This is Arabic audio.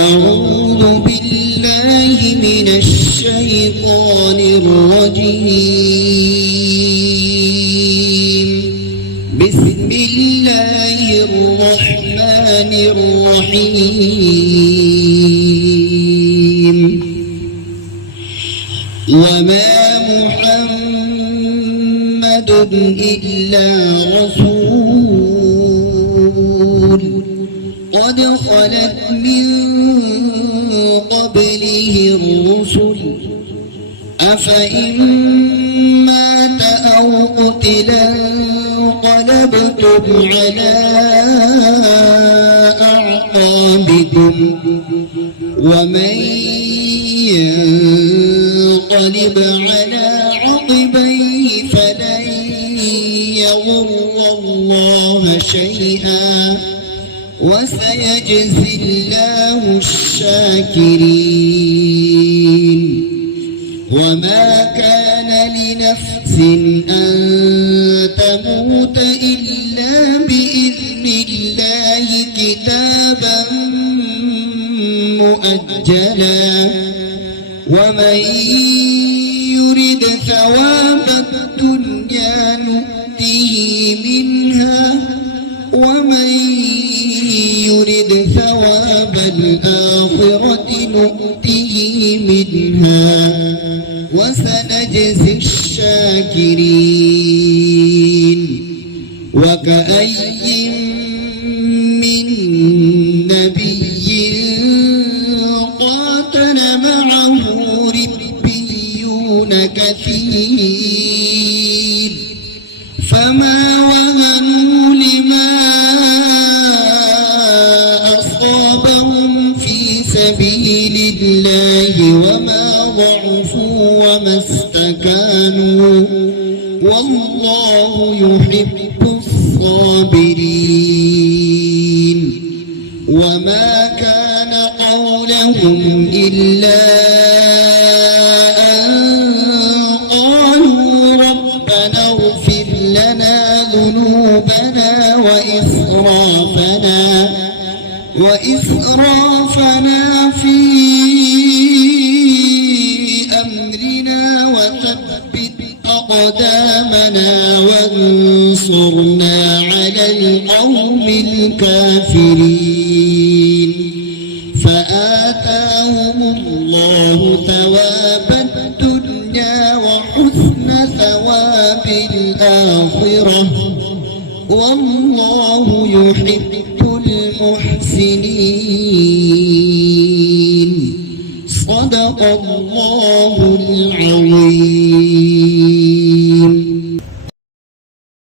أعوذ بالله من الشيطان الرجيم. بسم الله الرحمن الرحيم. وما محمد إلا رسول قد خلت من قبله الرسل أفإن مات أو قتلا انقلبتم على أعقابكم ومن ينقلب على عقبيه فلن يضر الله شيئا وسيجزي الله الشاكرين. وما كان لنفس أن تموت إلا بإذن الله كتابا مؤجلا ومن يرد ثواب الدنيا نؤته منها ومن يرد ثواب الآخرة نؤته منها وسنجزي الشاكرين. وكأي من نبي قاتل معه ربيون كثير فما وهنوا لما أصابهم في سبيل الله وما ضعفوا وما استكانوا والله يحب الصابرين. وما كان قولهم إلا أن قالوا ربنا اغفر لنا ذنوبنا وإسرافنا في أمرنا وثبت أقدامنا وانصرنا على القوم الكافرين. فآتاهم الله ثواب الدنيا وحسن ثواب الآخرة والله يحب المحسنين. صدق الله العظيم.